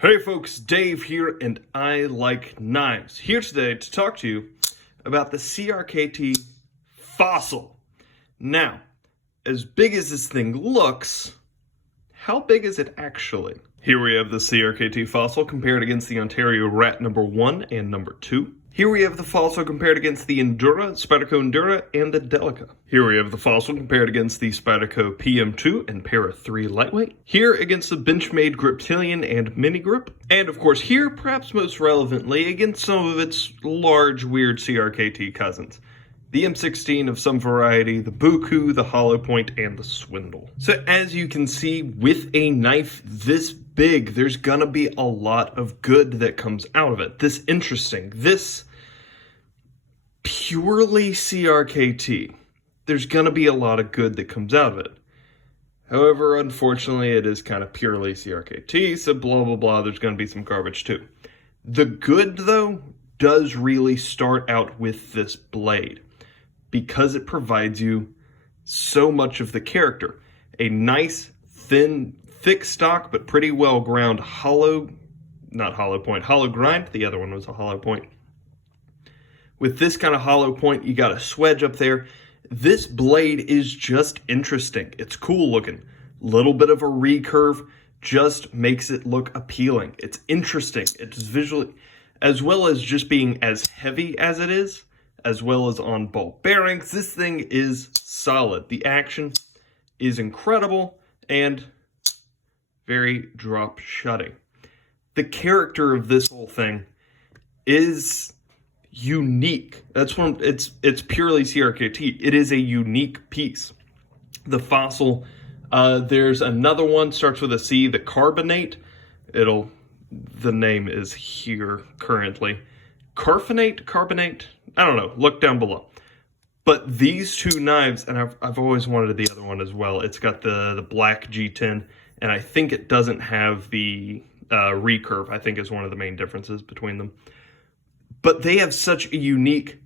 Hey folks, Dave here, and I like knives. Here today to talk to you about the CRKT Fossil. Now, as big as this thing looks, how big is it actually? Here we have the CRKT Fossil compared against the Ontario Rat number 1 and number 2. Here we have the Fossil compared against the Endura, Spyderco Endura, and the Delica. Here we have the Fossil compared against the Spyderco PM2 and Para 3 Lightweight. Here against the Benchmade Griptilian and Mini Grip. And of course here, perhaps most relevantly, against some of its large, weird CRKT cousins. The M16 of some variety, the Buku, the Hollow Point, and the Swindle. So as you can see, with a knife this big, there's gonna be a lot of good that comes out of it. This interesting, this purely CRKT, there's gonna be a lot of good that comes out of it. However, unfortunately, it is kind of purely CRKT, so blah, blah, blah, there's gonna be some garbage too. The good, though, does really start out with this blade, because it provides you so much of the character. A nice, thin, thick stock, but pretty well ground hollow grind. The other one was a hollow point. With this kind of hollow point, you got a swedge up there. This blade is just interesting. It's cool looking. Little bit of a recurve just makes it look appealing. It's interesting. It's visually, as well as just being as heavy as it is, as well as on ball bearings. This thing is solid. The action is incredible and very drop shutting. The character of this whole thing is unique. That's when it's purely CRKT. It is a unique piece. The Fossil, there's another one, starts with a C, the Carbonate. The name is here currently. Carbonate? I don't know, look down below. But these two knives, and I've always wanted the other one as well. It's got the black G10, and I think it doesn't have the recurve, I think is one of the main differences between them. But they have such a unique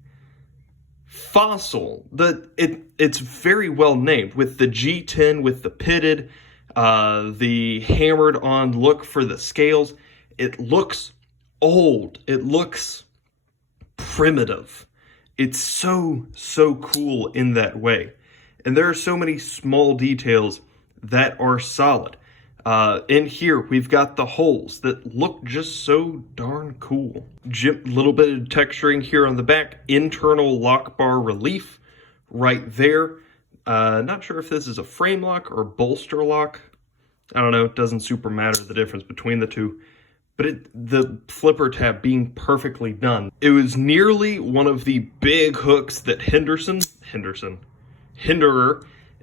Fossil that it's very well named, with the G10, with the pitted, the hammered on look for the scales. It looks old. It looks primitive. It's so cool in that way. And there are so many small details that are solid. In here, we've got the holes that look just so darn cool. Little bit of texturing here on the back. Internal lock bar relief right there. Not sure if this is a frame lock or bolster lock. I don't know. It doesn't super matter the difference between the two. But the flipper tab being perfectly done. It was nearly one of the big hooks that Hinderer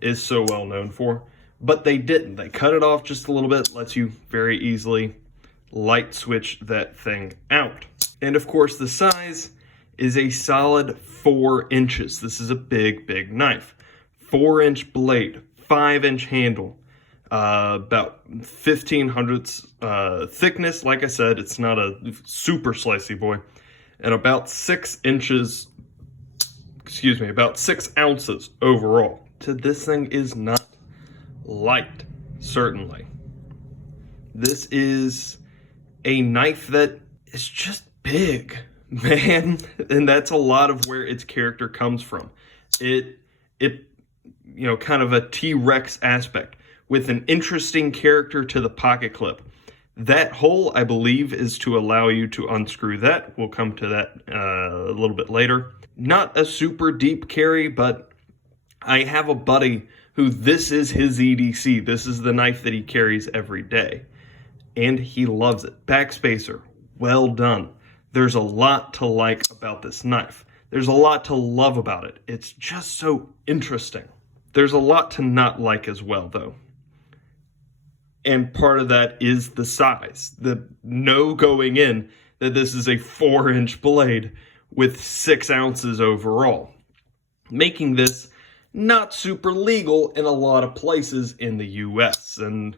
is so well known for. But they didn't. They cut it off just a little bit. Lets you very easily light switch that thing out. And of course, the size is a solid 4 inches. This is a big knife. 4-inch blade, 5-inch handle. About 1/1500 thickness. Like I said, it's not a super slicey boy. And about 6 ounces overall. So this thing is not light, certainly. This is a knife that is just big, man. And that's a lot of where its character comes from. It kind of a T-Rex aspect, with an interesting character to the pocket clip. That hole, I believe, is to allow you to unscrew that. We'll come to that a little bit later. Not a super deep carry, but I have a buddy who this is his EDC. This is the knife that he carries every day. And he loves it. Backspacer, well done. There's a lot to like about this knife. There's a lot to love about it. It's just so interesting. There's a lot to not like as well, though. And part of that is the size. The no going in that this is a 4-inch blade with 6 ounces overall, making this not super legal in a lot of places in the US, and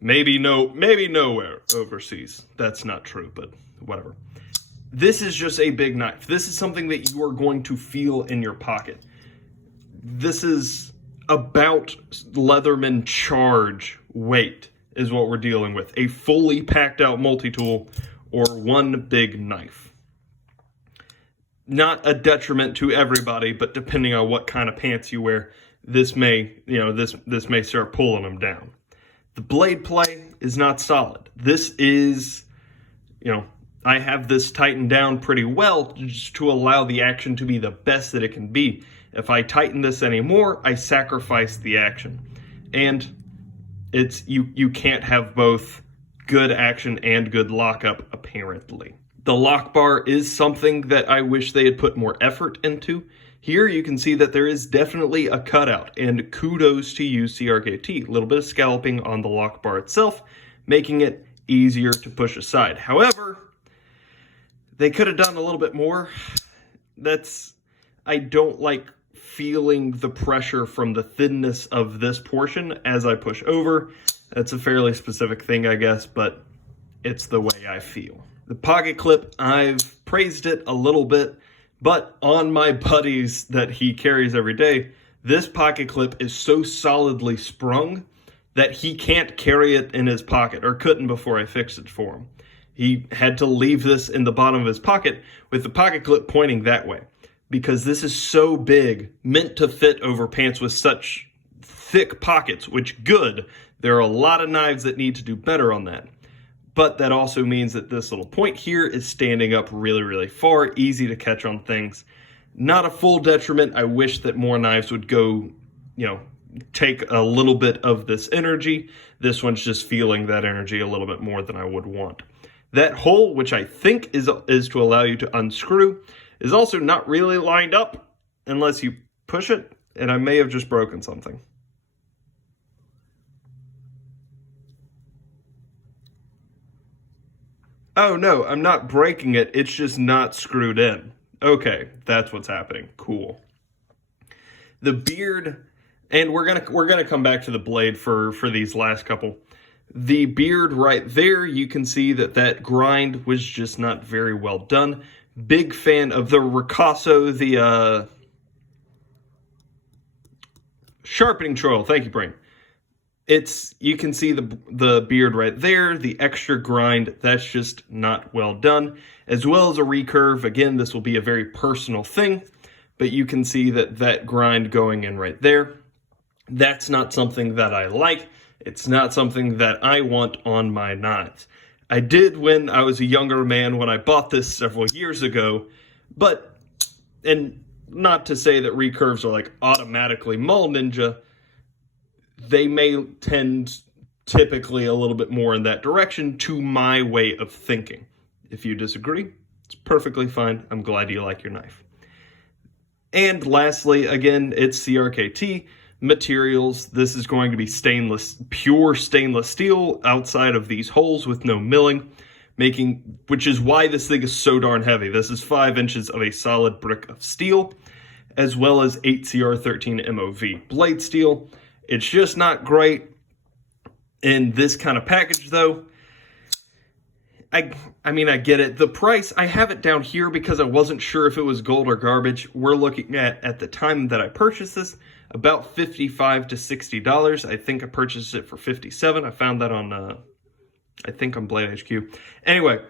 maybe nowhere overseas. That's not true, but whatever. This is just a big knife. This is something that you are going to feel in your pocket. This is about Leatherman Charge weight. is what we're dealing with. A fully packed out multi-tool or one big knife. Not a detriment to everybody, but depending on what kind of pants you wear, this may, this may start pulling them down. The blade play is not solid. This is, I have this tightened down pretty well just to allow the action to be the best that it can be. If I tighten this anymore, I sacrifice the action. And it's you can't have both good action and good lockup, apparently. The lock bar is something that I wish they had put more effort into. Here you can see that there is definitely a cutout, and kudos to you, CRKT. A little bit of scalloping on the lock bar itself, making it easier to push aside. However, they could have done a little bit more. I don't like feeling the pressure from the thinness of this portion as I push over. That's a fairly specific thing, I guess, but it's the way I feel. The pocket clip, I've praised it a little bit, but on my buddies that he carries every day, this pocket clip is so solidly sprung that he can't carry it in his pocket, or couldn't before I fixed it for him. He had to leave this in the bottom of his pocket with the pocket clip pointing that way, because this is so big, meant to fit over pants with such thick pockets, which good. There are a lot of knives that need to do better on that. But that also means that this little point here is standing up really, really far, easy to catch on things. Not a full detriment. I wish that more knives would go, take a little bit of this energy. This one's just feeling that energy a little bit more than I would want. That hole, which I think is to allow you to unscrew, is also not really lined up unless you push it, and I may have just broken something. Oh no, I'm not breaking it, it's just not screwed in. Okay, that's what's happening. Cool. The beard, and we're gonna come back to the blade for these last couple. The beard right there, you can see that grind was just not very well done. Big fan of the Ricasso, the sharpening choil. Thank you, Brain. You can see the beard right there, the extra grind, that's just not well done. As well as a recurve. Again, this will be a very personal thing, but you can see that grind going in right there. That's not something that I like. It's not something that I want on my knives. I did when I was a younger man when I bought this several years ago, and not to say that recurves are like automatically Mall Ninja, they may tend typically a little bit more in that direction to my way of thinking. If you disagree, it's perfectly fine. I'm glad you like your knife. And lastly, again, it's CRKT. Materials, this is going to be pure stainless steel outside of these holes with no milling, which is why this thing is so darn heavy. This is 5 inches of a solid brick of steel, as well as 8CR13 MOV blade steel. It's just not great in this kind of package, though. I get it. The price, I have it down here because I wasn't sure if it was gold or garbage. We're looking at the time that I purchased this, about $55 to $60. I think I purchased it for $57. I found that on, I think on Blade HQ. Anyway,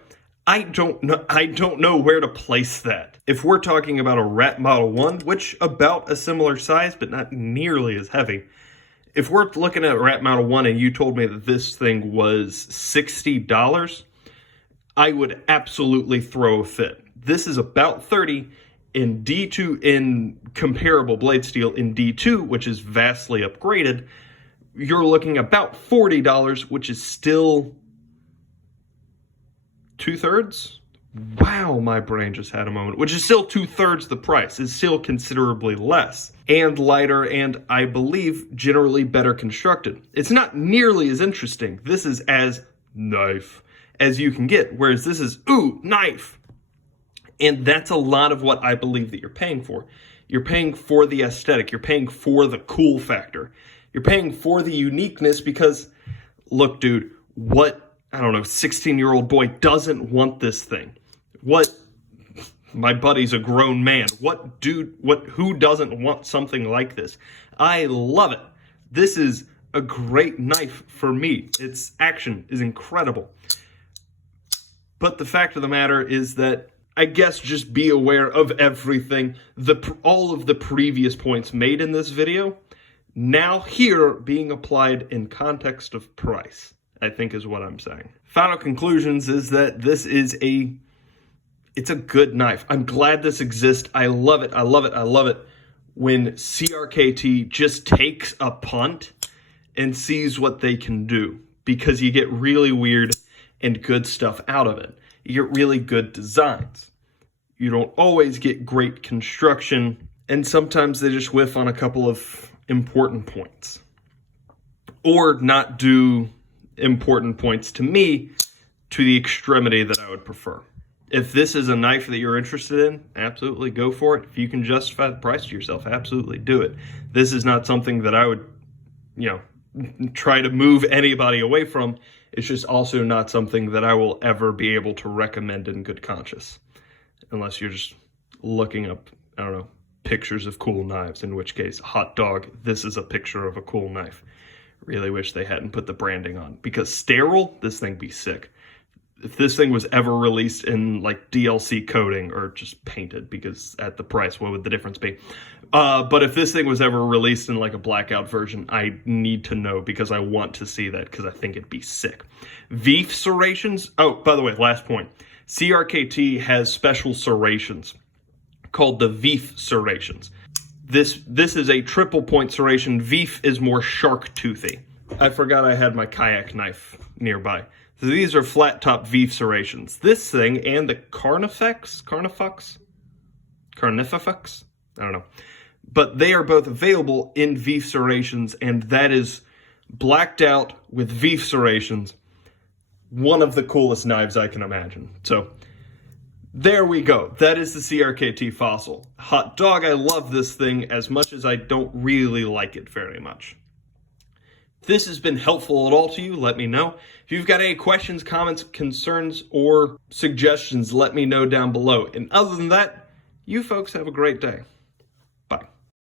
I don't know where to place that. If we're talking about a Rat Model 1, which about a similar size, but not nearly as heavy. If we're looking at a Rat Model 1 and you told me that this thing was $60, I would absolutely throw a fit. This is about $30 in D2, in comparable blade steel in D2, which is vastly upgraded. You're looking about $40, which is still 2/3. Wow, my brain just had a moment. Which is still 2/3 the price. It's still considerably less. And lighter, and I believe generally better constructed. It's not nearly as interesting. This is as knife as you can get, whereas this is, ooh, knife. And that's a lot of what I believe that you're paying for. You're paying for the aesthetic. You're paying for the cool factor. You're paying for the uniqueness because, look, dude, what, 16-year-old boy doesn't want this thing? My buddy's a grown man. Who doesn't want something like this? I love it. This is a great knife for me. Its action is incredible. But the fact of the matter is that I guess just be aware of everything, all of the previous points made in this video, now here being applied in context of price, I think is what I'm saying. Final conclusions is that this is it's a good knife. I'm glad this exists. I love it. I love it. I love it when CRKT just takes a punt and sees what they can do, because you get really weird and good stuff out of it. You get really good designs. You don't always get great construction, and sometimes they just whiff on a couple of important points. Or not do important points to me to the extremity that I would prefer. If this is a knife that you're interested in, absolutely go for it. If you can justify the price to yourself, absolutely do it. This is not something that I would, try to move anybody away from. It's just also not something that I will ever be able to recommend in good conscience. Unless you're just looking up, I don't know, pictures of cool knives, in which case, hot dog, this is a picture of a cool knife. Really wish they hadn't put the branding on. Because sterile, this thing be sick. If this thing was ever released in like DLC coating or just painted, because at the price, what would the difference be? But if this thing was ever released in like a blackout version, I need to know, because I want to see that, because I think it'd be sick. VEEF serrations. Oh, by the way, last point. CRKT has special serrations called the VEEF serrations. This is a triple point serration. VEEF is more shark toothy. I forgot I had my kayak knife nearby. So these are flat top VEEF serrations. This thing and the Carnifex, I don't know. But they are both available in VEEF serrations, and that is blacked out with VEEF serrations. One of the coolest knives I can imagine. So there we go. That is the CRKT Fossil. Hot dog, I love this thing as much as I don't really like it very much. If this has been helpful at all to you, let me know. If you've got any questions, comments, concerns, or suggestions, let me know down below. And other than that, you folks have a great day.